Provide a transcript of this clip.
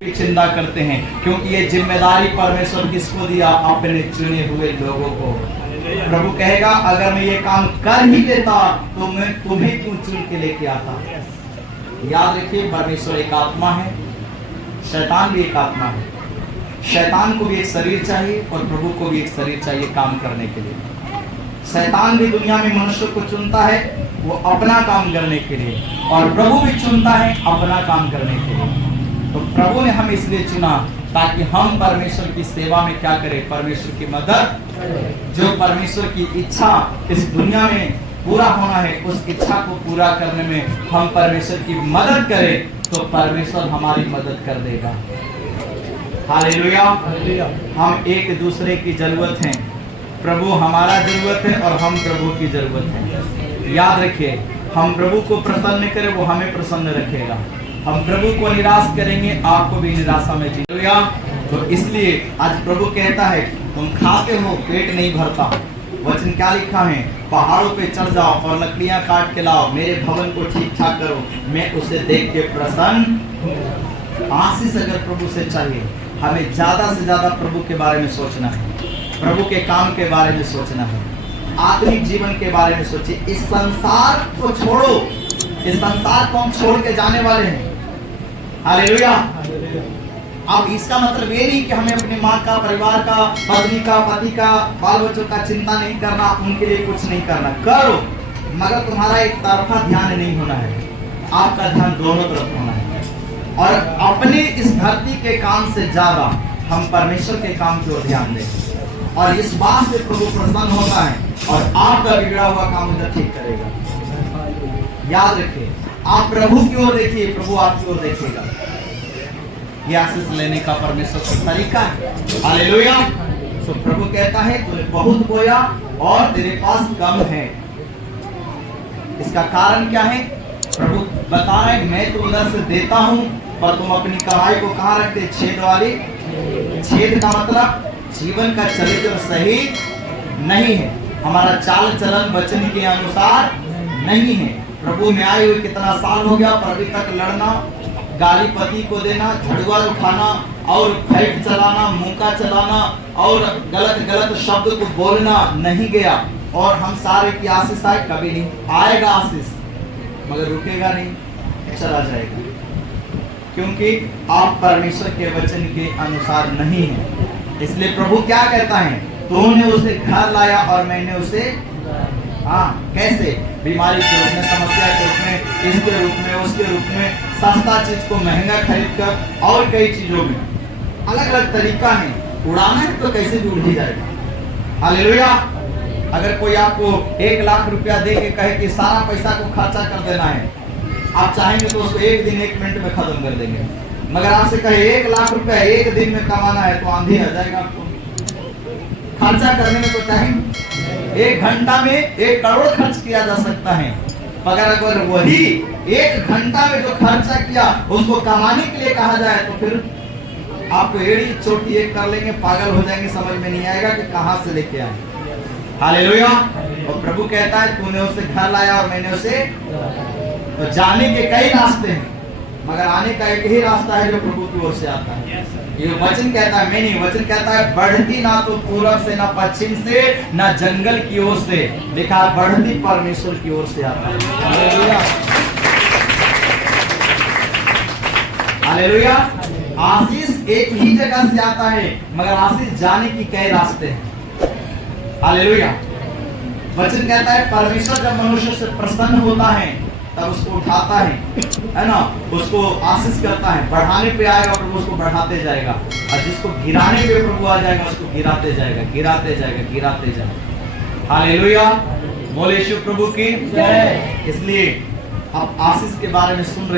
की चिंता करते हैं, क्योंकि ये जिम्मेदारी परमेश्वर किसको दिया? अपने चुने हुए लोगों को। प्रभु कहेगा अगर मैं ये काम कर ही लेता तो मैं तुम्हें क्यों चुन के लेके आता? याद रखिए, परमेश्वर एक आत्मा है, शैतान भी एक आत्मा है। शैतान को भी एक शरीर चाहिए और प्रभु को भी एक शरीर चाहिए काम करने के लिए। शैतान भी दुनिया में मनुष्य को चुनता है वो अपना काम करने के लिए, और प्रभु भी चुनता है अपना काम करने के लिए। तो प्रभु ने हमें इसलिए चुना ताकि हम परमेश्वर की सेवा में क्या करें? परमेश्वर की मदद, जो परमेश्वर की इच्छा इस दुनिया में पूरा होना है उस इच्छा को पूरा करने में हम परमेश्वर की मदद करें तो परमेश्वर हमारी मदद कर देगा। हालेलुया। हम एक दूसरे की जरूरत है, प्रभु हमारा जरूरत है और हम प्रभु की जरूरत है। याद रखिए, हम प्रभु को प्रसन्न करें वो हमें प्रसन्न रखेगा। हम प्रभु को निराश करेंगे आपको भी निराशा में जीना। तो इसलिए आज प्रभु कहता है तुम खाते हो पेट नहीं भरता। वचन क्या लिखा है? पहाड़ों पे चढ़ जाओ और लकड़ियां काट के लाओ, मेरे भवन को ठीक ठाक करो, मैं उसे देख के प्रसन्न। आशीष अगर प्रभु से चाहिए, हमें ज्यादा से ज्यादा प्रभु के बारे में सोचना है, प्रभु के काम के बारे में सोचना है, आत्मिक जीवन के बारे में सोचिए। इस संसार को छोड़ो, इस संसार को हम छोड़ के जाने वाले हैं। हालेलुया। अब इसका मतलब ये नहीं कि हमें अपनी माँ का, परिवार का, पत्नी का, पति का, बाल बच्चों का चिंता नहीं करना, उनके लिए कुछ नहीं करना। करो, मगर तुम्हारा एक तरफा ध्यान नहीं होना है, आपका ध्यान दोनों तरफ होना है। और अपने इस धरती के काम से ज्यादा हम परमेश्वर के काम की ओर ध्यान दें, और इस बात से प्रभु प्रसन्न होता है और आपका बिगड़ा हुआ काम उधर ठीक करेगा। याद रखिए, आप प्रभु की ओर देखिए, प्रभु आपकी ओर देखेगा। यह आशीष लेने का परमेश्वर का तरीका है। हालेलुया। सो प्रभु कहता है तूने बहुत बोया और तेरे पास कम है। इसका कारण क्या है? प्रभु बता रहे हैं मैं तो उधर से देता हूं पर तुम अपनी कमाई को कहां रखते? छेद वाली। छेद का मतलब जीवन का चरित्र सही नहीं है, हमारा चाल चलन वचन के अनुसार नहीं है। प्रभु में आए हुए कितना साल हो गया पर अभी तक लड़ना, गाली पति को देना, झड़ुआ उठाना और फाइट चलाना, मुंका चलाना और गलत गलत शब्द को बोलना नहीं गया। और हम सारे की आशीष आए? कभी नहीं आएगा आशीष, मगर रुकेगा नहीं, चला जाएगा, क्योंकि आप परमेश्वर के वचन के अनुसार नहीं है। इसलिए प्रभु क्या कहता है? तूने उसे घर लाया और मैंने उसे, कैसे? बीमारी के रूप में, समस्या के रूप में, इसके रूप में, उसके रूप में, सस्ता चीज को महंगा खरीद कर और कई चीजों में अलग अलग तरीका है। उड़ाना है तो कैसे भी उड़ ही जाएगा। हालेलुया। अगर कोई आपको 1 लाख रुपया दे के कहे कि सारा पैसा को खर्चा कर देना है, आप चाहेंगे तो उसको 1 दिन 1 मिनट में खत्म कर देंगे। मगर आपसे कहे 1 लाख रुपया 1 दिन में कमाना है तो आंधी आ जाएगा आपको। खर्चा करने में तो टाइम 1 घंटा में 1 करोड़ खर्च किया जा सकता है, मगर अगर वही 1 घंटा में जो खर्चा किया उसको कमाने के लिए कहा जाए तो फिर आप एड़ी चोटी एक कर लेंगे, पागल हो जाएंगे, समझ में नहीं आएगा कि कहां से लेके आए। हालेलुया। और प्रभु कहता है तूने उसे घर लाया और मैंने उसे, तो जाने के कई रास्ते हैं मगर आने का एक ही रास्ता है जो प्रभु की ओर से आता है। ये वचन कहता है, मैं नहीं, वचन कहता है बढ़ती ना तो पूरब से, ना पश्चिम से, ना जंगल की ओर से, देखा बढ़ती परमेश्वर की ओर से आता है। हालेलुया। हालेलुया। आशीष एक ही जगह से आता है मगर आशीष जाने की कई रास्ते हैं। हालेलुया। वचन कहता है परमेश्वर जब मनुष्य से प्रसन्न होता है तब उसको उठाता है ना, उसको आशीष करता है, बढ़ाने पे आएगा प्रभु उसको बढ़ाते जाएगा, और जिसको गिराने पे प्रभु आ जाएगा उसको गिराते जाएगा, गिराते जाएगा, गिराते जाएगा। हालेलुया। बोले यीशु प्रभु की जय। इसलिए आप आशीष के बारे में सुन रहे